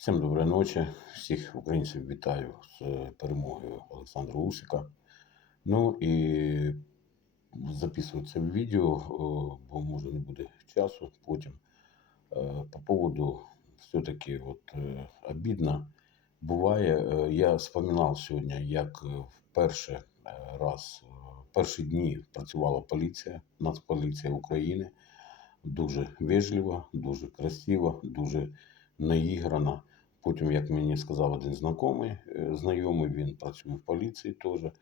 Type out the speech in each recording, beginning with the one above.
Всім доброї ночі. Всіх українців вітаю з е, перемогою Олександра Усика. Ну і записую це відео, бо може не буде часу потім. Е, По поводу все-таки от, е, обідно буває. е, Я вспоминав сьогодні, як е, вперше е, раз, е, перші дні працювала поліція, Нацполіція України. Дуже вежливо, дуже красиво, дуже наіграно. Потім, як мені сказав один знайомий, е, знайомий, він працює в поліції теж,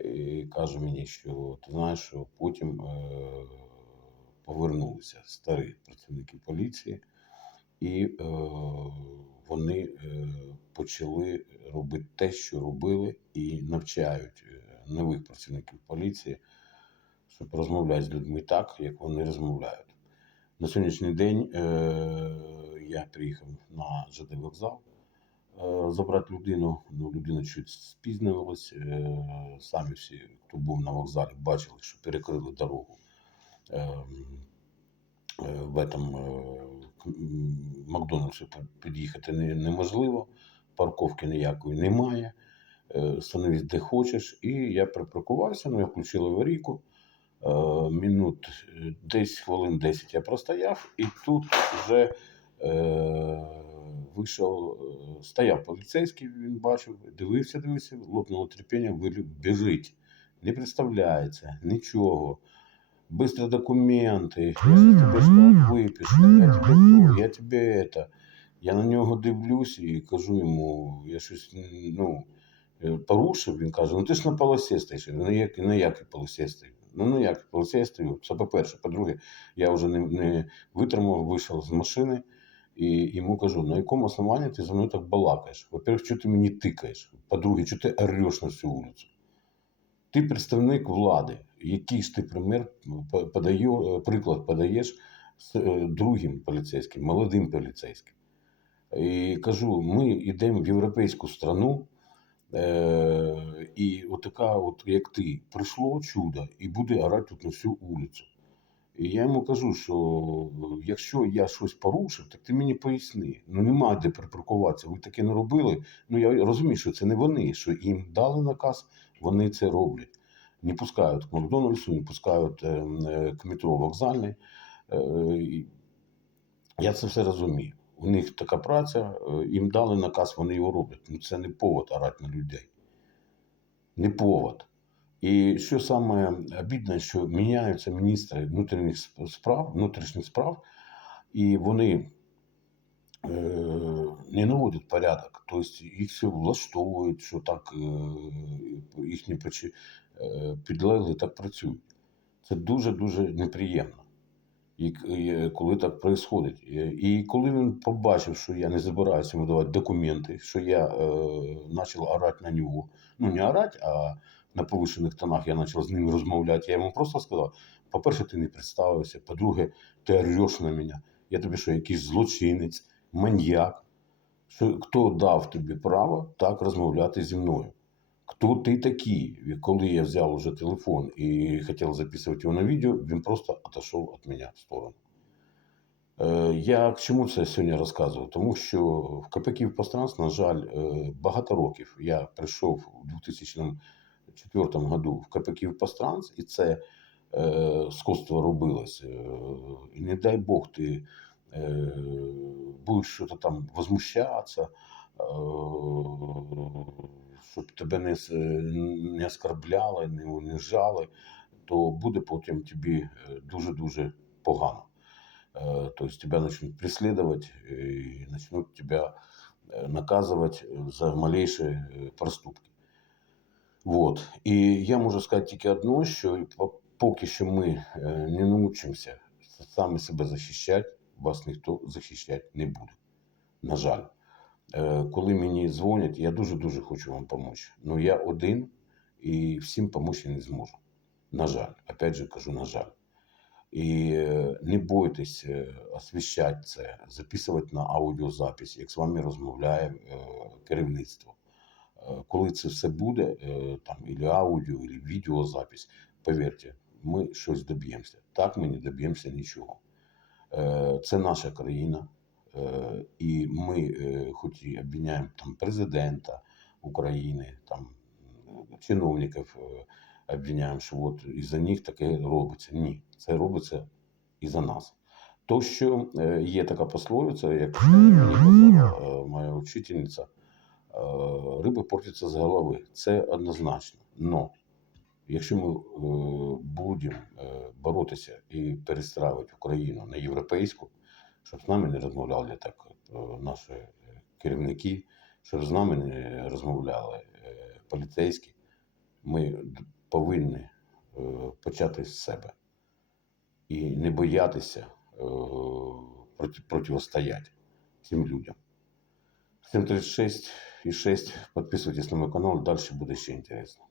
і каже мені, що ти знаєш, що потім е, повернулися старі працівники поліції, і е, вони почали робити те, що робили, і навчають нових працівників поліції, щоб розмовляти з людьми так, як вони розмовляють. На сьогоднішній день я приїхав на ЖД вокзал е, забрати людину. Ну, людина чуть спізнилась. Е, самі всі, хто був на вокзалі, бачили, що перекрили дорогу. Е, е, в этом Макдональдсі під'їхати неможливо, парковки ніякої немає. Становись де хочеш. І я припаркувався, ну я включив аварійку. Минут е, десь хвилин 10 я простояв, і тут вже вийшов, е, стояв поліцейський, він бачив, дивився, дивився, лопнуло терпіння, біжить, не представляється, нічого. Быстро документи, я ж тебе штраф випишу, я тебе то, я тебе это. Я на нього дивлюсь і кажу йому, я щось ну, е, порушив, він каже, ну ти ж на полосі стоїш. Говорю, Ну як, на якій полосі стою? Ну, ну як полосі я стою. Це по-перше. По-друге, я вже не, не витримав, вийшов з машини і йому кажу, на якому основанні ти за мною так балакаєш? Во-первых, що ти мені тикаєш? По-друге, що ти ореш на всю вулицю? Ти представник влади. Який ж ти пример подає, приклад подаєш з е, другим поліцейським, молодим поліцейським? І кажу, ми йдемо в європейську страну, е, і отака, от як ти, прийшло чудо і буде орати тут на всю вулицю. І я йому кажу, що якщо я щось порушив, так ти мені поясни. Ну нема де припаркуватися. Ви таке не робили. Ну я розумію, що це не вони, що їм дали наказ, вони це роблять. Не пускають к Макдональдсу, не пускають е, е, к метро вокзальне. Е, і я це все розумію. У них така праця, е, їм дали наказ, вони його роблять. Ну це не повод орати на людей. Не повод. І що саме обідне, що міняються міністри внутрішніх справ, внутрішніх справ, і вони е, не наводять порядок. Тобто їх все влаштовують, що так е, їхні е, підлегли так працюють. Це дуже-дуже неприємно. І, е, коли так відбувається. І коли він побачив, що я не збираюся йому давати документи, що я е, почав орати на нього, ну не орати, а на повищених тонах я почав з ним розмовляти. Я йому просто сказав: по-перше, ти не представився, по-друге, ти ореш на мене. Я тобі що, якийсь злочинець, маньяк. Що, хто дав тобі право так розмовляти зі мною? Хто ти такий? Коли я взяв уже телефон і хотів записувати його на відео, він просто отошов від мене в сторону. Е, Я к чому це сьогодні розказую? Тому що в КП «Київпостранс», на жаль, е, багато років я прийшов у 2004 году в КП «Київпостранс», і це е, скотство робилось. Е, І не дай Бог ти е, будеш щось там возмущатися, е, щоб тебе не, с- не оскорбляли, не унижали, то буде потім тобі е, дуже-дуже погано. Э, То есть тебя начнут преследовать и начнут тебя э, наказывать за малейшие э, проступки. Вот. І я можу сказати тільки одно, що по- поки що ми е, не научимося самі себе захищати, вас ніхто захищати не буде. На жаль. Е, Коли мені дзвонять, я дуже-дуже хочу вам допомогти. Ну я один і всім допомогти не зможу. На жаль, опять же кажу, на жаль. І е, не бойтесь е, освіщати це, записувати на аудіозапис, як з вами розмовляє керівництво. Коли це все буде, там і аудіо, і відеозапис, повірте, ми щось доб'ємося. Так ми не доб'ємося нічого. Це наша країна. Е, І ми, е, хоч і обвиняємо там президента України, там чиновників е, обвиняємо, що от із-за них таке робиться. Ні, це робиться із-за нас. То, що є така пословиця, як мені казала моя учительниця, риба портиться з голови. Це однозначно. Но якщо ми будемо боротися і перестраювати Україну на європейську, щоб з нами не розмовляли так е, наші е, керівники, щоб з нами не розмовляли е, поліцейські, ми повинні почати з себе і не боятися проти, противостояти цим людям. 736 і 6. Підписуйтесь на мій канал, далі буде ще інтересно.